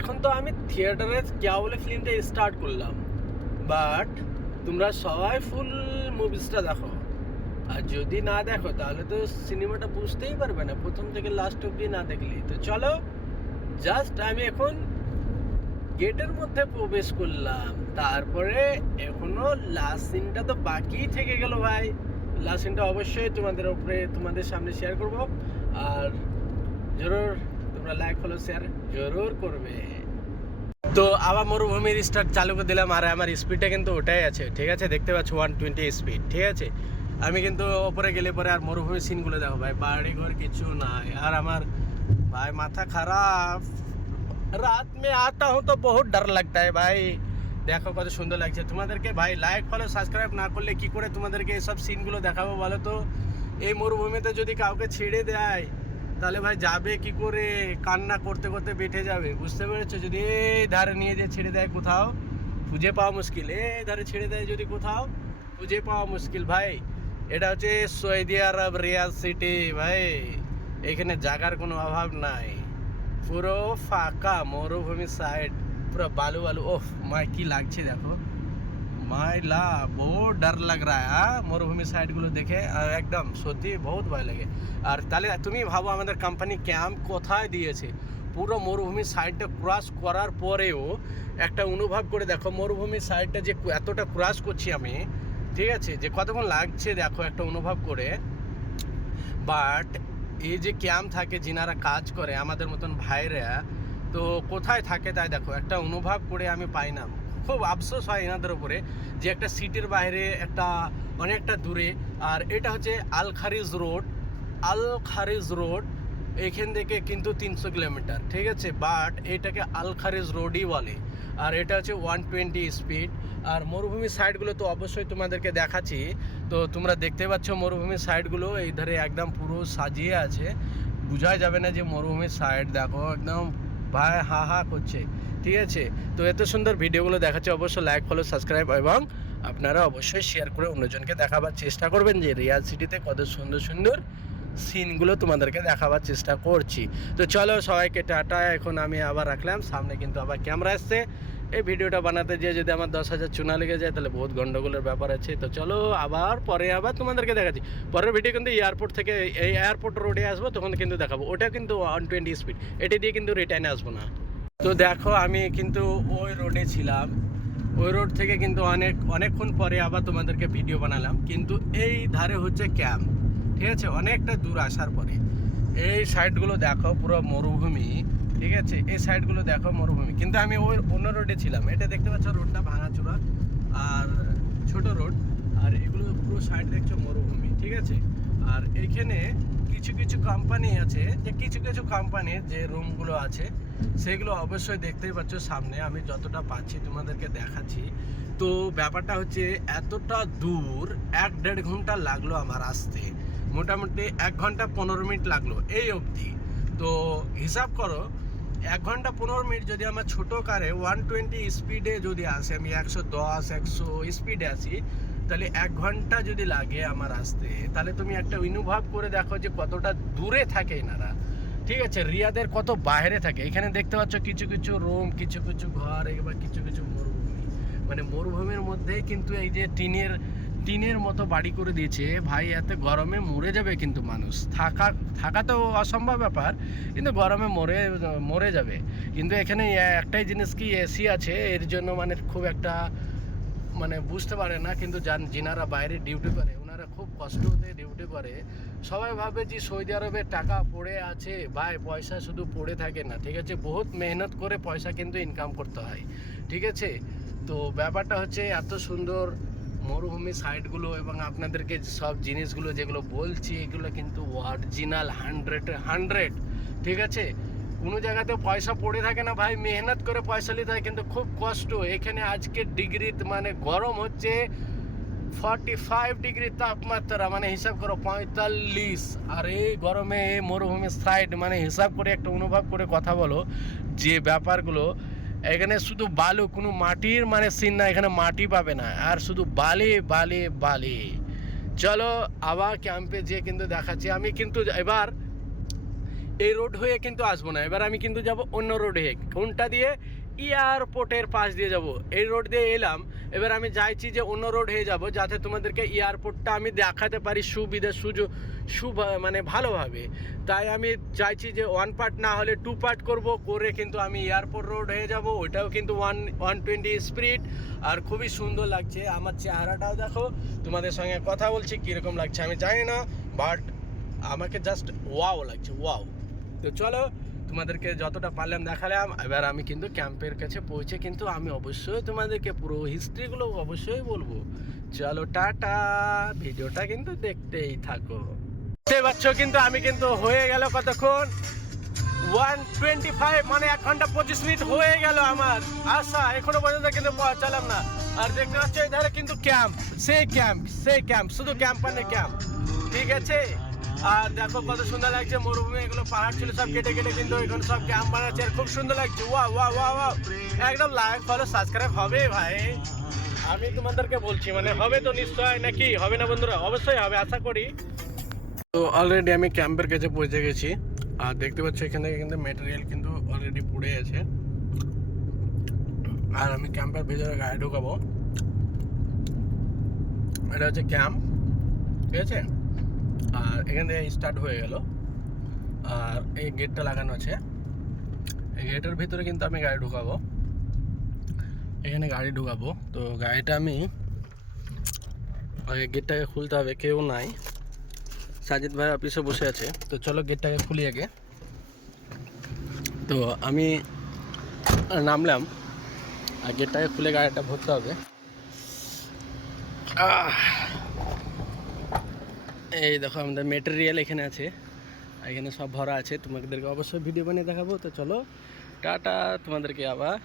এখন তো আমি থিয়েটারে কেয়া বলে ফিল্মটা স্টার্ট করলাম। বাট তোমরা সবাই ফুল মুভিসটা দেখো। আর যদি না দেখো, তাহলে তো সিনেমাটা বুঝতেই পারবে না। প্রথম থেকে লাস্ট অব্দি না দেখলি তো চলো জাস্ট আমি এখন গেটের মধ্যে প্রবেশ করলাম। তারপরে এখনও লাস্ট সিনটা তো বাকি থেকে গেল ভাই। লাস্ট সিনটা অবশ্যই তোমাদের উপরে, তোমাদের সামনে শেয়ার করব। আর তোমরা লাইক ফলো শেয়ার জরুর করবে। তো আবার মরুভূমির স্টার্ট চালু করে দিলাম, আর আমার স্পিডটা কিন্তু ওটাই আছে, ঠিক আছে? দেখতে পাচ্ছ ওয়ান টোয়েন্টি স্পিড ঠিক আছে? আমি কিন্তু ওপরে গেলে পরে আর মরুভূমির সিনগুলো দেখো, ভাই। বাড়ি ঘর কিছু নাই, আর আমার ভাই মাথা খারাপ। রাত মে আতা হুঁ, তো বহুত ডর লাগতা ভাই। দেখো কত সুন্দর লাগছে। তোমাদেরকে ভাই লাইক ফলো সাবস্ক্রাইব না করলে কি করে তোমাদেরকে এসব সিনগুলো দেখাবো বলো তো? এই মরুভূমিতে যদি কাউকে ছেড়ে দেয় তাহলে ভাই যাবে কি করে? কান্না করতে করতে বেঠে যাবে, বুঝতে পেরেছ? যদি এই ধারে নিয়ে যে ছেড়ে দেয় কোথাও, খুঁজে পাওয়া মুশকিল। এই ধারে ছেড়ে দেয় যদি কোথাও, খুঁজে পাওয়া মুশকিল ভাই। এটা হচ্ছে সৌদি আরব রিয়াদ সিটি ভাই। এখানে জায়গার কোনো অভাব নাই। পুরো ফাঁকা, মরুভূমি সাইড পুরো বালু বালু। ওফ, মাই, কি লাগছে দেখো। মাই লা, বহুত ডর লাগ রা মরুভূমি সাইডগুলো দেখে একদম, সত্যি বহুত ভয় লাগে। আর তাহলে, তুমি ভাবো আমাদের কোম্পানি ক্যাম্প কোথায় দিয়েছে? পুরো মরুভূমি সাইডটা ক্রস করার পরেও একটা অনুভব করে দেখো, মরুভূমি সাইডটা যে এতটা ক্রস করছি আমি, ঠিক আছে? যে কতক্ষণ লাগছে দেখো একটা অনুভব করে। বাট এই যে ক্যাম্প থাকে, যিনারা কাজ করে, আমাদের মতন ভাইরা, তো কোথায় থাকে তাই দেখো, একটা অনুভব করে আমি পাই না খুব আফসোস হয় এনাদের উপরে যে একটা সিটির বাইরে একটা অনেকটা দূরে। আর এটা হচ্ছে আল খারিজ রোড। আল খারিজ রোড এখান থেকে কিন্তু তিনশো কিলোমিটার, ঠিক আছে? বাট এটাকে আল খারিজ রোডই বলে। আর এটা হচ্ছে ওয়ান টোয়েন্টি স্পিড আর মরুভূমির সাইডগুলো তো অবশ্যই তোমাদেরকে দেখাচ্ছি। তো তোমরা দেখতে পাচ্ছ মরুভূমির সাইডগুলো এই ধারে একদম পুরো সাজিয়ে আছে। বোঝাই যাবে না যে মরুভূমির সাইড দেখো, একদম ভাই হা হা করছে। ঠিক আছে? তো এত সুন্দর ভিডিওগুলো দেখাচ্ছে অবশ্যই লাইক ফলো সাবস্ক্রাইব এবং আপনারা অবশ্যই শেয়ার করে অন্যজনকে দেখাবার চেষ্টা করবেন যে রিয়াল সিটিতে কত সুন্দর সুন্দর সিনগুলো তোমাদেরকে দেখাবার চেষ্টা করছি। তো চলো সবাইকে টাটা, এখন আমি আবার রাখলাম। সামনে কিন্তু আবার ক্যামেরা আসছে। এই ভিডিওটা বানাতে যেয়ে যদি আমার দশ হাজার চুনা লেগে যায়, তাহলে বহুত গন্ডগোলের ব্যাপার আছে। তো চলো আবার পরে আবার তোমাদেরকে দেখাচ্ছি। পরের ভিডিও কিন্তু এয়ারপোর্ট থেকে এই এয়ারপোর্ট রোডে আসব, তখন কিন্তু দেখাবো। ওটা কিন্তু ওয়ান টোয়েন্টি স্পিড এটি দিয়ে কিন্তু রিটার্নে আসব না। তো দেখো, আমি কিন্তু ওই রোডে ছিলাম। ওই রোড থেকে কিন্তু অনেক, অনেকক্ষণ পরে আবার তোমাদেরকে ভিডিও বানালাম। কিন্তু এই ধারে হচ্ছে ক্যাম্প ঠিক আছে? অনেকটা দূর আসার পরে। এই সাইডগুলো দেখো, পুরো মরুভূমি, ঠিক আছে? এই সাইডগুলো দেখো, মরুভূমি। কিন্তু আমি ওই অন্য রোডে ছিলাম। এটা দেখতে পাচ্ছ রোডটা ভাঙাচোরা আর ছোট রোড আর এগুলো পুরো সাইড দেখছ মরুভূমি, ঠিক আছে? আর এখানে কিছু কিছু কোম্পানি আছে, যে কিছু কিছু কোম্পানির যে রুমগুলো আছে, সেগুলো অবশ্যই দেখতেই পাচ্ছ সামনে। আমি যতটা পাচ্ছি তোমাদেরকে দেখাচ্ছি। তো ব্যাপারটা হচ্ছে, এতটা দূর এক দেড় ঘণ্টা লাগল আমার আসতে। মোটামুটি এক ঘণ্টা পনেরো মিনিট লাগল এই অবধি। তো হিসাব করো, এক ঘণ্টা পনেরো মিনিট যদি আমার ছোট কারে ওয়ান টোয়েন্টি স্পিডে যদি আসে, আমি একশো দশ, একশো স্পিডে আসি তাহলে এক ঘণ্টা যদি লাগে আমার আসতে, তাহলে তুমি একটা অনুভব করে দেখো যে কতটা দূরে থাকে এনারা। ঠিক আছে, রিয়াদের কত বাইরে থাকে। এখানে দেখতে পাচ্ছ কিছু কিছু রুম, কিছু কিছু ঘর, এবার কিছু কিছু মরুভূমি। মানে মরুভূমির মধ্যেই কিন্তু এই যে টিনের টিনের মতো বাড়ি করে দিয়েছে। ভাই, এত গরমে মরে যাবে কিন্তু মানুষ। থাকা থাকা তো অসম্ভব ব্যাপার, কিন্তু গরমে মরে মরে যাবে। কিন্তু এখানে একটাই জিনিস কি, এসি আছে। এর জন্য মানে খুব একটা মানে বুঝতে পারে না, কিন্তু যান, যিনারা বাইরে ডিউটি করে ওনারা খুব কষ্ট হতে ডিউটি করে। সবাই ভাবে যে সৌদি আরবে টাকা পড়ে আছে, ভাই পয়সা শুধু পড়ে থাকে না, ঠিক আছে? বহুত মেহনত করে পয়সা কিন্তু ইনকাম করতে হয়, ঠিক আছে? তো ব্যাপারটা হচ্ছে এত সুন্দর মরুভূমি সাইডগুলো এবং আপনাদেরকে সব জিনিসগুলো যেগুলো বলছি, এগুলো কিন্তু অরিজিনাল হান্ড্রেড হান্ড্রেড ঠিক আছে? কোনো জায়গাতে পয়সা পড়ে থাকে না ভাই, মেহনত করে পয়সা নিতে হয়, কিন্তু খুব কষ্ট। এখানে আজকে ডিগ্রি মানে গরম হচ্ছে ফর্টি ফাইভ ডিগ্রি তাপমাত্রা মানে হিসাব করো পঁয়তাল্লিশ। আর এই গরমে, এই মরুভূমির সাইড মানে হিসাব করে একটা অনুভব করে কথা বলো, যে ব্যাপারগুলো, এখানে শুধু বালু, কোনো মাটির মানে সিন না, এখানে মাটি পাবে না। আর শুধু বালি বালি বালি। চলো, আবার ক্যাম্পে যেয়ে কিন্তু দেখাচ্ছি। আমি কিন্তু এবার এই রোড হয়ে কিন্তু আসব না। এবার আমি কিন্তু যাব অন্য রোড হয়ে কোনটা দিয়ে? এয়ারপোর্টের পাশ দিয়ে যাব। এই রোড দিয়ে এলাম। এবার আমি চাইছি যে অন্য রোড হয়ে যাব, যাতে তোমাদেরকে এয়ারপোর্টটা আমি দেখাতে পারি সুবিধা, সুযোগ সু মানে ভালোভাবে। তাই আমি চাইছি যে ওয়ান পার্ট না হলে টু পার্ট করব। করে কিন্তু আমি এয়ারপোর্ট রোড হয়ে যাব। ওইটাও কিন্তু ওয়ান ওয়ান টোয়েন্টি স্পিড আর খুবই সুন্দর লাগছে। আমার চেহারাটাও দেখো। তোমাদের সঙ্গে কথা বলছি, কীরকম লাগছে আমি জানি না। বাট আমাকে জাস্ট ওয়াও লাগছে ওয়াও তো চলো, তোমাদেরকে যতটা পারলাম দেখালাম। এবার আমি কিন্তু ক্যাম্পের কাছে পৌঁছে কিন্তু আমি অবশ্যই তোমাদেরকে পুরো হিস্ট্রিগুলো অবশ্যই বলব। চলো, টাটা। ভিডিওটা কিন্তু দেখতেই থাকো। পাচ্ছ কিন্তু আমি কিন্তু হয়ে গেল কতক্ষণ? ওয়ান টোয়েন্টি ফাইভ মানে এক ঘণ্টা পঁচিশ মিনিট হয়ে গেল আমার। আশা, এখনও পর্যন্ত কিন্তু পৌঁছালাম না। আর দেখতে পাচ্ছ, এধারে কিন্তু ক্যাম্প। সেই ক্যাম্প সেই ক্যাম্প, শুধু ক্যাম্প মানে ক্যাম্প। ঠিক আছে? আর দেখো কত সুন্দর লাগছে, মরুভূমি এগুলো, পাহাড় ছিল সব কেটে কেটে কিন্তু এখানে সব ক্যাম্প বানাচ্ছে, আর খুব সুন্দর লাগছে। ওয়া ওয়া ওয়া ওয়া একদম লাইক ফলো সাবস্ক্রাইব হবে ভাই। আমি তোমাদেরকে বলছি মানে হবে তো নিশ্চয় নাকি? হবে না বন্ধুরা? অবশ্যই হবে, আশা করি। তো অলরেডি আমি ক্যাম্পের কাছে পৌঁছে গেছি। আর দেখতে পাচ্ছি এখানে কিন্তু ম্যাটেরিয়াল কিন্তু অলরেডি পুড়ে আছে। আর আমি ক্যাম্পের ভিতরে গাড়ি ঢুকাবো। এটা হচ্ছে ক্যাম্প ঠিক আছে? আর এখান থেকে স্টার্ট হয়ে গেল। আর এই গেটটা লাগানো আছে। এই গেটের ভিতরে কিন্তু আমি গাড়ি ঢুকাবো। এখানে গাড়ি ঢুকাবো। তো গাড়িটা আমি গেটটাকে খুলতে হবে, কেউ নাই। সাজিদ ভাই অফিসে বসে আছে। তো চলো গেটটাকে খুলি আগে। তো আমি নামলাম। আর গেটটাকে খুলে গাড়িটা ভরতে হবে। আহ! এই দেখো আমাদের মেটেরিয়াল এখানে আছে। এখানে সব ভরা আছে। তোমাদেরকে অবশ্যই ভিডিও বানিয়ে দেখাবো। তো চলো, টাটা তোমাদেরকে আবার।